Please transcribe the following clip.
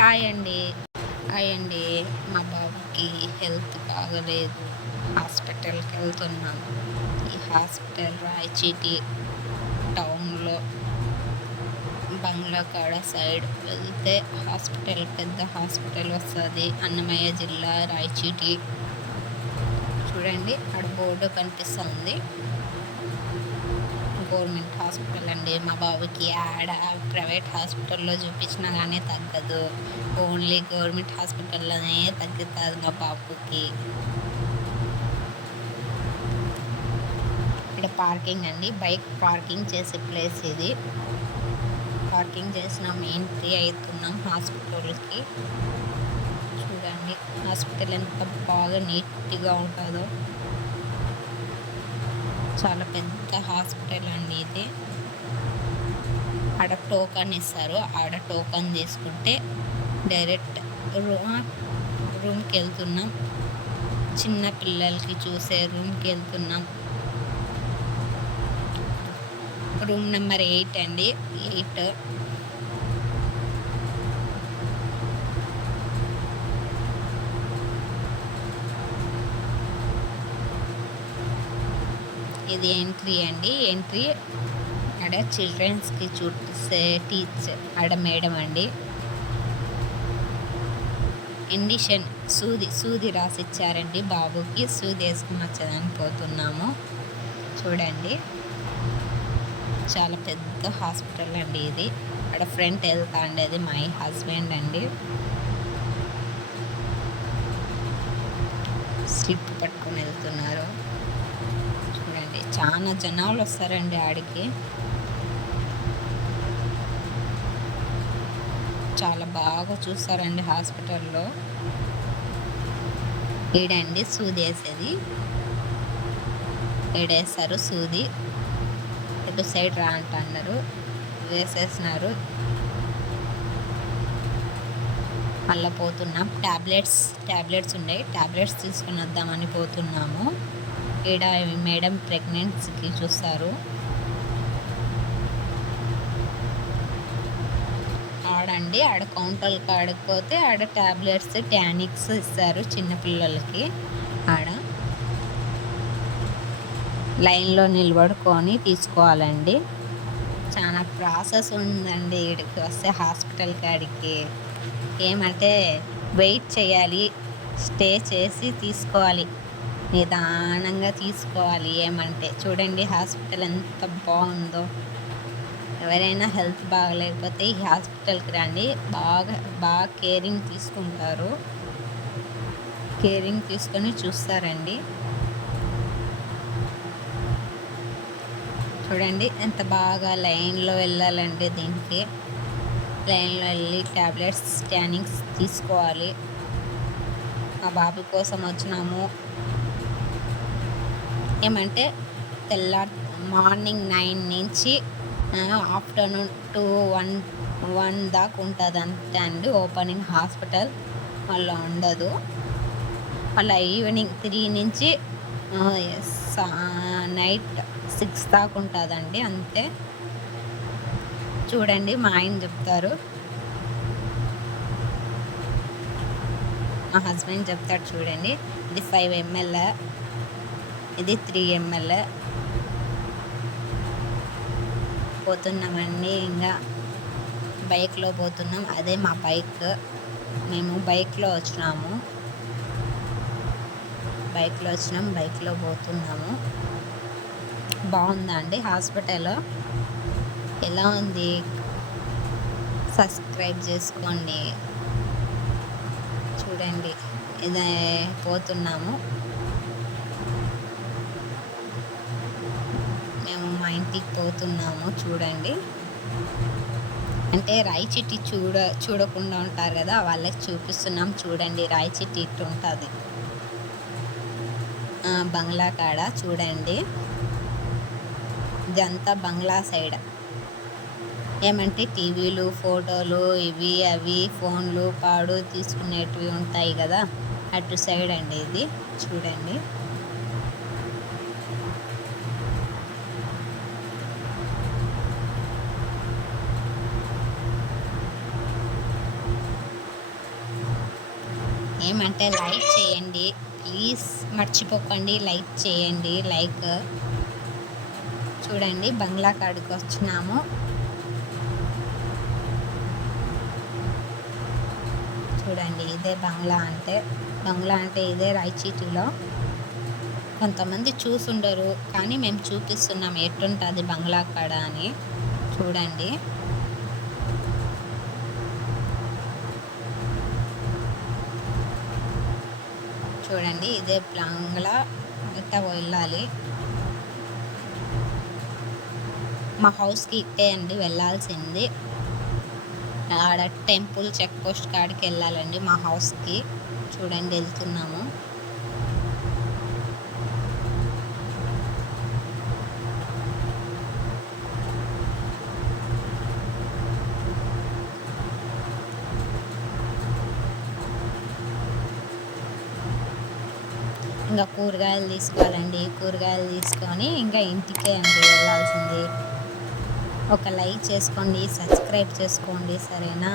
Hi అండి hi అండి మా బాబుకి హెల్త్ బాగలేదు. హాస్పిటల్కి వెళ్తున్నాను. ఈ హాస్పిటల్ రాయచీటి టౌన్లో బంగ్లాకాడ సైడ్ వెళ్తే హాస్పిటల్ పెద్ద హాస్పిటల్ వస్తుంది. అన్నమయ్య జిల్లా రాయచీటి. చూడండి అక్కడ బోర్డు కనిపిస్తుంది. గవర్నమెంట్ హాస్పిటల్ అండి. మా బాబుకి ఆడ ప్రైవేట్ హాస్పిటల్లో చూపించినా కానీ తగ్గదు. ఓన్లీ గవర్నమెంట్ హాస్పిటల్లోనే తగ్గుతుంది మా బాబుకి. ఇక్కడ పార్కింగ్ అండి. బైక్ పార్కింగ్ చేసే ప్లేస్ ఇది. పార్కింగ్ చేసినాం ఎంట్రీ అవుతున్నాం హాస్పిటల్కి. చూడండి హాస్పిటల్ ఎంత బాగా నీట్గా ఉంటుందో. చాలా పెద్ద హాస్పిటల్ అండి ఇది. ఆడ టోకన్ ఇస్తారు. ఆడ టోకన్ తీసుకుంటే డైరెక్ట్ రూమ్కి వెళ్తున్నాం. చిన్న పిల్లలకి చూసే రూమ్కి వెళ్తున్నాం. రూమ్ నెంబర్ ఎయిట్ అండి. ఎయిట్. ఇది ఎంట్రీ అండి. ఎంట్రీ ఆడ చిల్డ్రన్స్కి చూసే టీచర్ ఆడ మేడం అండి. ఇండిషన్ సూది సూది రాసిచ్చారండి బాబుకి. సూది వేసుకుని వచ్చేదాన్ని పోతున్నాము. చూడండి. చాలా పెద్ద హాస్పిటల్ అండి ఇది. అక్కడ ఫ్రంట్ వెళ్తా అండి మై హస్బెండ్ అండి. స్లిప్ పట్టుకొని వెళ్తున్నారు. చాలా జనాలు వస్తారండి ఆడికి. చాలా బాగా చూస్తారండి హాస్పిటల్లో. ఈడండి సూది వేసేది. ఈడేస్తారు సూది. ఇటు సైడ్ రా అంటున్నారు. వేసేసినారు. మళ్ళీ పోతున్నాం. ట్యాబ్లెట్స్ ట్యాబ్లెట్స్ ఉన్నాయి. ట్యాబ్లెట్స్ తీసుకుని వద్దామని పోతున్నాము. ఈడ మేడం ప్రెగ్నెన్సీకి చూస్తారు ఆడండి ఆడ కౌంటర్ ఆడకపోతే ఆడ ట్యాబ్లెట్స్ టానిక్స్ ఇస్తారు చిన్నపిల్లలకి ఆడ లైన్లో నిలబడుకొని తీసుకోవాలండి. చాలా ప్రాసెస్ ఉందండి ఇక్కడికి వస్తే హాస్పిటల్ కాడికి. ఏమంటే వెయిట్ చేయాలి స్టే చేసి తీసుకోవాలి. నిదానంగా తీసుకోవాలి. ఏమంటే చూడండి హాస్పిటల్ ఎంత బాగుందో. ఎవరైనా హెల్త్ బాగలేకపోతే ఈ హాస్పిటల్కి రండి. బాగా బాగా కేరింగ్ తీసుకుంటారు. కేరింగ్ తీసుకొని చూస్తారండి. చూడండి ఎంత బాగా లైన్లో వెళ్ళాలంటే దీనికి. లైన్లో వెళ్ళి ట్యాబ్లెట్స్ స్కానింగ్స్ తీసుకోవాలి. మా బాబు కోసం వచ్చినాము. ఏమంటే తెల్ల మార్నింగ్ నైన్ నుంచి ఆఫ్టర్నూన్ టూ వన్ వన్ దాకా ఉంటుంది అంతే అండి ఓపెనింగ్ హాస్పిటల్. మళ్ళీ ఉండదు. మళ్ళీ ఈవినింగ్ త్రీ నుంచి నైట్ సిక్స్ దాకా ఉంటుందండి అంతే. చూడండి మా ఆయన చెప్తారు. మా హస్బెండ్ చెప్తాడు చూడండి. ఇది ఫైవ్ ఎంఎల్ ఇది త్రీ ఎంఎల్. పోతున్నామండి ఇంకా బైక్లో పోతున్నాం. అదే మా బైక్. మేము బైక్లో వచ్చినాము. బైక్లో వచ్చినాం బైక్లో పోతున్నాము. బాగుందండి హాస్పిటల్. ఎలా ఉంది? సబ్స్క్రైబ్ చేసుకోండి. చూడండి. ఇదే పోతున్నాము. మా ఇంటికి పోతున్నాము చూడండి. అంటే రాయి చిట్టి చూడ చూడకుండా ఉంటారు కదా వాళ్ళకి చూపిస్తున్నాం చూడండి రాయి చిట్టి ఇట్టు ఉంటుంది. బంగ్లా కాడ చూడండి. ఇదంతా బంగ్లా సైడ్. ఏమంటే టీవీలు ఫోటోలు ఇవి అవి ఫోన్లు పాడు తీసుకునేటివి ఉంటాయి కదా అటు సైడ్ అండి ఇది. చూడండి. ఏమంటే లైక్ చేయండి. ప్లీజ్ మర్చిపోకండి. లైక్ చేయండి. లైక్ చూడండి. బంగ్లా కాడికి వచ్చినాము. చూడండి. ఇదే బంగ్లా అంటే బంగ్లా అంటే ఇదే రాయచీటిలో. కొంతమంది చూసుండరు. కానీ మేము చూపిస్తున్నాం. ఎట్టుంటుంది బంగ్లా కాడ అని. చూడండి. చూడండి ఇదే ప్లాంగ్లా ఇట్ట వెళ్ళాలి. మా హౌస్కి ఇట్టే అండి వెళ్ళాల్సింది. ఆడ టెంపుల్ చెక్ పోస్ట్ కాడికి వెళ్ళాలండి మా హౌస్కి. చూడండి వెళ్తున్నాము. ఇంకా కూరగాయలు తీసుకోవాలండి. కూరగాయలు తీసుకొని ఇంకా ఇంటికే అండి వెళ్ళాల్సింది. ఒక లైక్ చేసుకోండి సబ్స్క్రైబ్ చేసుకోండి సరేనా?